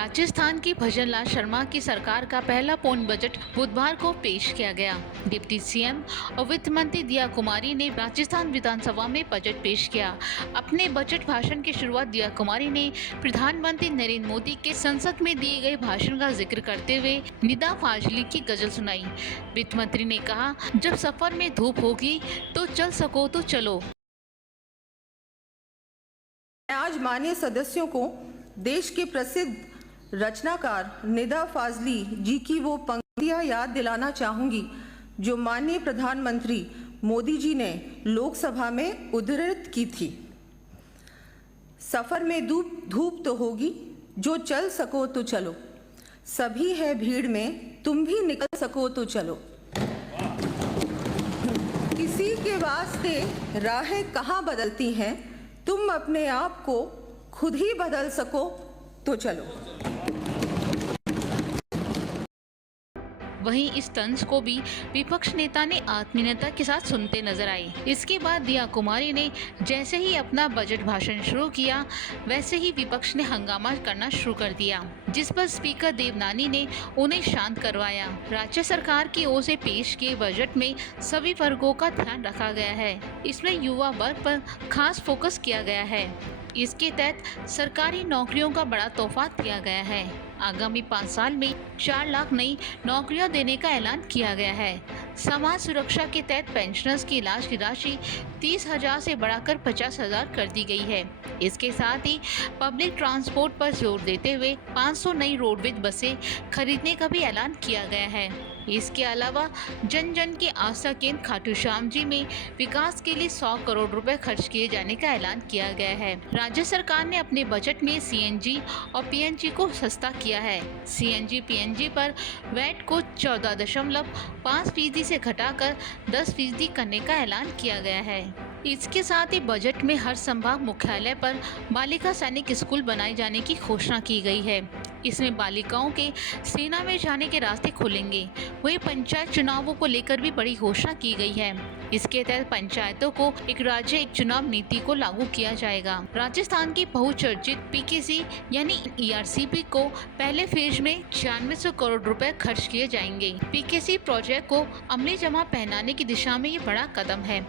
राजस्थान की भजनलाल शर्मा की सरकार का पहला पूर्ण बजट बुधवार को पेश किया गया। डिप्टी सीएम और वित्त मंत्री दिया कुमारी ने राजस्थान विधानसभा में बजट पेश किया। अपने बजट भाषण की शुरुआत दिया कुमारी ने प्रधानमंत्री नरेंद्र मोदी के संसद में दिए गए भाषण का जिक्र करते हुए निदा फाजली की गजल सुनाई। वित्त मंत्री ने कहा, जब सफर में धूप होगी तो चल सको तो चलो। आज माननीय सदस्यों को देश के प्रसिद्ध रचनाकार निदा फाजली जी की वो पंक्तियां याद दिलाना चाहूंगी जो माननीय प्रधानमंत्री मोदी जी ने लोकसभा में उद्धृत की थी। सफर में धूप तो होगी, जो चल सको तो चलो, सभी है भीड़ में, तुम भी निकल सको तो चलो। किसी के वास्ते राहें कहाँ बदलती हैं, तुम अपने आप को खुद ही बदल सको तो चलो। वहीं इस तंज को भी विपक्ष नेता ने आत्मीयता के साथ सुनते नजर आए। इसके बाद दिया कुमारी ने जैसे ही अपना बजट भाषण शुरू किया, वैसे ही विपक्ष ने हंगामा करना शुरू कर दिया, जिस पर स्पीकर देवनानी ने उन्हें शांत करवाया। राज्य सरकार की ओर से पेश किए बजट में सभी वर्गों का ध्यान रखा गया है। इसमें युवा वर्ग पर खास फोकस किया गया है। इसके तहत सरकारी नौकरियों का बड़ा तोहफा दिया गया है। आगामी 5 साल में 4 लाख नई नौकरियां देने का ऐलान किया गया है। समाज सुरक्षा के तहत पेंशनर्स की इलाज की राशि 30,000 से बढ़ाकर 50,000 कर दी गई है। इसके साथ ही पब्लिक ट्रांसपोर्ट पर जोर देते हुए 500 नई रोडवेज बसें खरीदने का भी ऐलान किया गया है। इसके अलावा जन जन की आस्था केंद्र खाटू श्याम जी में विकास के लिए 100 करोड़ रुपए खर्च किए जाने का ऐलान किया गया है। राज्य सरकार ने अपने बजट में सीएनजी और पीएनजी को सस्ता किया है। सीएनजी पीएनजी पर वैट को 14.5% से घटाकर 10% करने का ऐलान किया गया है। इसके साथ ही बजट में हर संभाग मुख्यालय पर बालिका सैनिक स्कूल बनाए जाने की घोषणा की गई है। इसमें बालिकाओं के सेना में जाने के रास्ते खुलेंगे। वहीं पंचायत चुनावों को लेकर भी बड़ी घोषणा की गई है। इसके तहत पंचायतों को एक राज्य एक चुनाव नीति को लागू किया जाएगा। राजस्थान की बहुचर्चित पीकेसी यानी ईआरसीपी को पहले फेज में 9600 करोड़ रुपए खर्च किए जाएंगे। पीकेसी प्रोजेक्ट को अमली जमा पहनाने की दिशा में ये बड़ा कदम है।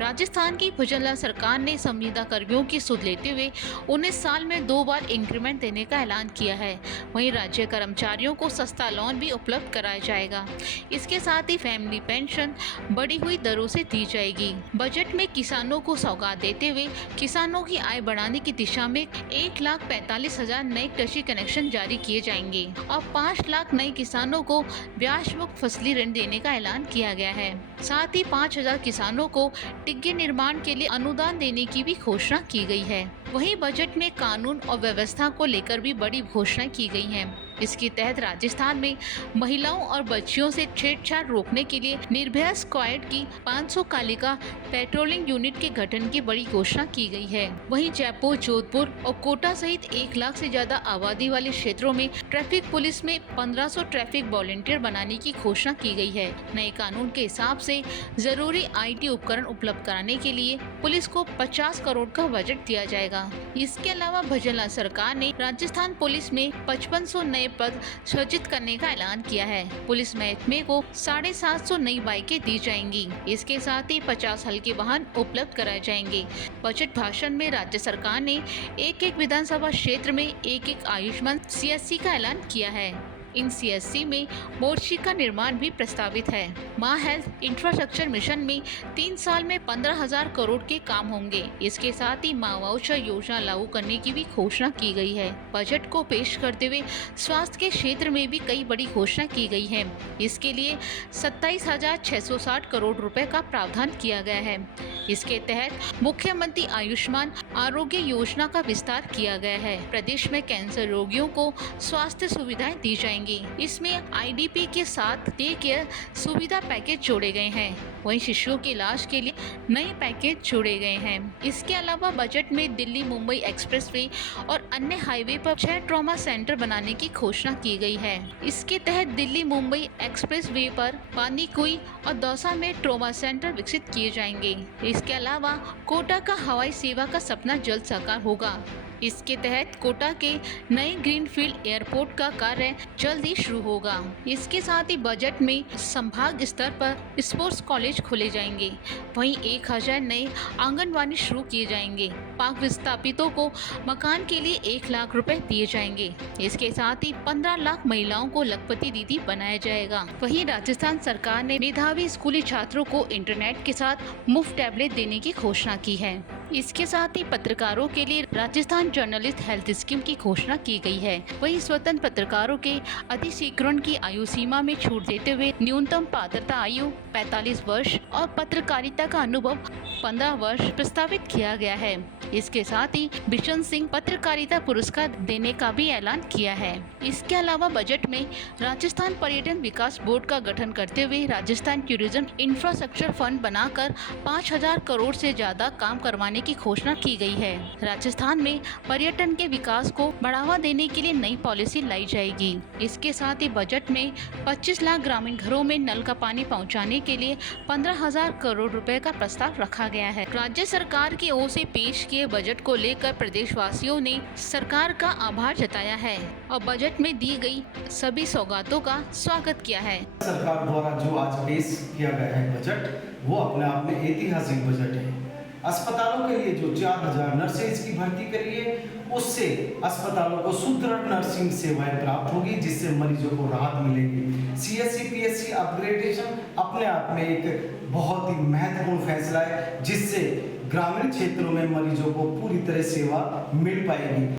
राजस्थान की भजनलाल सरकार ने संविदा कर्मियों की सुध लेते हुए 19 साल में 2 बार इंक्रीमेंट देने का ऐलान किया है। वहीं राज्य कर्मचारियों को सस्ता लोन भी उपलब्ध कराया जाएगा। इसके साथ ही फैमिली पेंशन बढ़ी हुई दरों से दी जाएगी। बजट में किसानों को सौगात देते हुए किसानों की आय बढ़ाने की दिशा में 1,45,000 नए कृषि कनेक्शन जारी किए जाएंगे और 5 लाख नए किसानों को ब्याज मुक्त फसली ऋण देने का ऐलान किया गया है। साथ ही 5,000 किसानों को टिग्गे निर्माण के लिए अनुदान देने की भी घोषणा की गई है। वहीं बजट में कानून और व्यवस्था को लेकर भी बड़ी घोषणाएं की गई हैं। इसके तहत राजस्थान में महिलाओं और बच्चियों से छेड़छाड़ रोकने के लिए निर्भया स्क्वाड की 500 कालिका पेट्रोलिंग यूनिट के गठन की बड़ी घोषणा की गई है। वहीं जयपुर, जोधपुर और कोटा सहित 1 लाख से ज्यादा आबादी वाले क्षेत्रों में ट्रैफिक पुलिस में 1500 ट्रैफिक वॉलंटियर बनाने की घोषणा की गई है। नए कानून के हिसाब से जरूरी IT उपकरण उपलब्ध कराने के लिए पुलिस को 50 करोड़ का बजट दिया जाएगा। इसके अलावा भजनलाल सरकार ने राजस्थान पुलिस में 5500 नए पद सृजित करने का ऐलान किया है। पुलिस महकमे को 750 नई बाइकें दी जाएंगी। इसके साथ ही 50 हल्के वाहन उपलब्ध कराए जाएंगे। बजट भाषण में राज्य सरकार ने एक विधानसभा क्षेत्र में एक आयुष्मान CSC का ऐलान किया है। इन CSC में मोर्ची का निर्माण भी प्रस्तावित है। माँ हेल्थ इंफ्रास्ट्रक्चर मिशन में 3 साल में 15,000 करोड़ के काम होंगे। इसके साथ ही माँ वाउचर योजना लागू करने की भी घोषणा की गई है। बजट को पेश करते हुए स्वास्थ्य के क्षेत्र में भी कई बड़ी घोषणा की गई है। इसके लिए 27,660 करोड़ रुपए का प्रावधान किया गया है। इसके तहत मुख्यमंत्री आयुष्मान आरोग्य योजना का विस्तार किया गया है। प्रदेश में कैंसर रोगियों को स्वास्थ्य सुविधाएं दी जाएंगी। इसमें IDP के साथ डे केयर सुविधा पैकेज जोड़े गए हैं। वहीं शिशुओं के इलाज के लिए नए पैकेज जोड़े गए हैं। इसके अलावा बजट में दिल्ली मुंबई एक्सप्रेसवे और अन्य हाईवे पर 6 ट्रॉमा सेंटर बनाने की घोषणा की गई है। इसके तहत दिल्ली मुंबई एक्सप्रेसवे पर पानीकुई और दौसा में ट्रॉमा सेंटर विकसित किए जाएंगे। इसके अलावा कोटा का हवाई सेवा का सपना जल्द साकार होगा। इसके तहत कोटा के नए ग्रीनफील्ड एयरपोर्ट का कार्य जल्द ही शुरू होगा। इसके साथ ही बजट में संभाग स्तर पर स्पोर्ट्स कॉलेज खोले जाएंगे। वहीं 1000 नए आंगनबाड़ी शुरू किए जाएंगे। पाक विस्थापितों को मकान के लिए 1 लाख रुपए दिए जाएंगे। इसके साथ ही 15 लाख महिलाओं को लखपति दीदी बनाया जाएगा। वहीं राजस्थान सरकार ने मेधावी स्कूली छात्रों को इंटरनेट के साथ मुफ्त टैबलेट देने की घोषणा की है। इसके साथ ही पत्रकारों के लिए राजस्थान जर्नलिस्ट हेल्थ स्कीम की घोषणा की गई है। वहीं स्वतंत्र पत्रकारों के अधिशीकरण की आयु सीमा में छूट देते हुए न्यूनतम पात्रता आयु 45 वर्ष और पत्रकारिता का अनुभव 15 वर्ष प्रस्तावित किया गया है। इसके साथ ही बिशन सिंह पत्रकारिता पुरस्कार देने का भी ऐलान किया है। इसके अलावा बजट में राजस्थान पर्यटन विकास बोर्ड का गठन करते हुए राजस्थान टूरिज्म इंफ्रास्ट्रक्चर फंड बनाकर 5000 करोड़ से ज्यादा काम करवाने की घोषणा की गई है। राजस्थान में पर्यटन के विकास को बढ़ावा देने के लिए नई पॉलिसी लाई जाएगी। इसके साथ ही बजट में 25 लाख ग्रामीण घरों में नल का पानी पहुंचाने के लिए 15,000 करोड़ रुपए का प्रस्ताव रखा गया है। राज्य सरकार की ओर से पेश किए बजट को लेकर प्रदेशवासियों ने सरकार का आभार जताया है और बजट में दी गई सभी सौगातों का स्वागत किया है। सरकार द्वारा जो आज पेश किया गया है बजट, वो अपने आप में ऐतिहासिक बजट है। अस्पतालों के लिए जो 4000 नर्सेज की भर्ती करी है, उससे अस्पतालों को सुदृढ़ नर्सिंग सेवाएं प्राप्त होगी, जिससे मरीजों को राहत मिलेगी। सीएससी पीएससी अपग्रेडेशन अपने आप में एक बहुत ही महत्वपूर्ण फैसला है, जिससे ग्रामीण क्षेत्रों में मरीजों को पूरी तरह सेवा मिल पाएगी।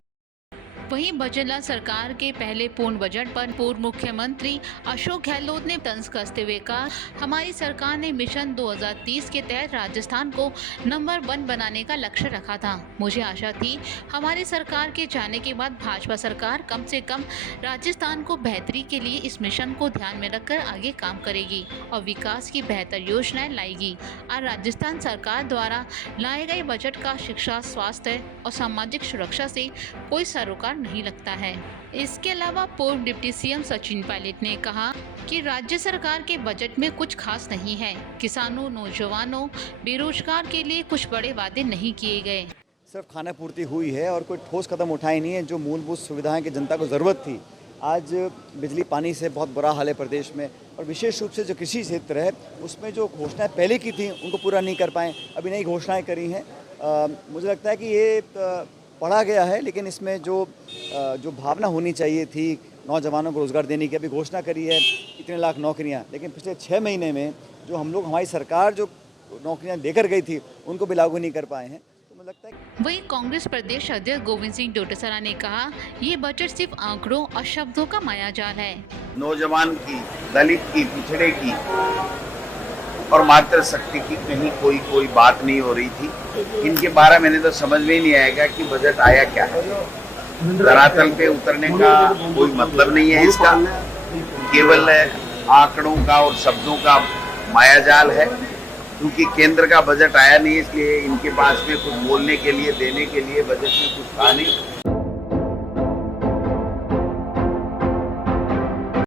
वहीं बजट सरकार के पहले पूर्ण बजट पर पूर्व मुख्यमंत्री अशोक गहलोत ने तंज कसते हुए कहा, हमारी सरकार ने मिशन 2030 के तहत राजस्थान को नंबर 1 बनाने का लक्ष्य रखा था। मुझे आशा थी हमारी सरकार के जाने के बाद भाजपा सरकार कम से कम राजस्थान को बेहतरी के लिए इस मिशन को ध्यान में रखकर आगे काम करेगी और विकास की बेहतर योजनाएं लाएगी। और राजस्थान सरकार द्वारा लाए गए बजट का शिक्षा, स्वास्थ्य और सामाजिक सुरक्षा से कोई सरोकार नहीं लगता है। इसके अलावा पूर्व डिप्टी सीएम सचिन पायलट ने कहा कि राज्य सरकार के बजट में कुछ खास नहीं है। किसानों, नौजवानों, बेरोजगार के लिए कुछ बड़े वादे नहीं किए गए। सिर्फ खाना पूर्ति हुई है और कोई ठोस कदम उठाए नहीं है। जो मूलभूत सुविधाएं की जनता को ज़रूरत थी, आज बिजली पानी से बहुत बुरा हाल है प्रदेश में, और विशेष रूप से जो कृषि क्षेत्र है उसमें जो घोषणाएं पहले की थी उनको पूरा नहीं कर पाए। अभी नई घोषणाएं करी हैं। मुझे लगता है कि ये पढ़ा गया है, लेकिन इसमें जो भावना होनी चाहिए थी नौजवानों को रोज़गार देने की, अभी घोषणा करी है इतने लाख नौकरियां, लेकिन पिछले 6 महीने में जो हमारी सरकार जो नौकरियां देकर गई थी उनको भी लागू नहीं कर पाए हैं। तो मुझे लगता है। वहीं कांग्रेस प्रदेश अध्यक्ष गोविंद सिंह डोटासरा ने कहा, ये बजट सिर्फ आंकड़ों और शब्दों का मायाजाल है। नौजवान की, दलित की, पिछड़े की और मातृशक्ति की कहीं कोई बात नहीं हो रही थी। इनके 12 महीने तो समझ में ही नहीं आएगा कि बजट आया क्या है। धरातल पे उतरने का कोई मतलब नहीं है इसका, केवल आंकड़ों का और शब्दों का मायाजाल है। क्योंकि केंद्र का बजट आया नहीं, इसलिए इनके पास में कुछ बोलने के लिए, देने के लिए बजट में कुछ था नहीं।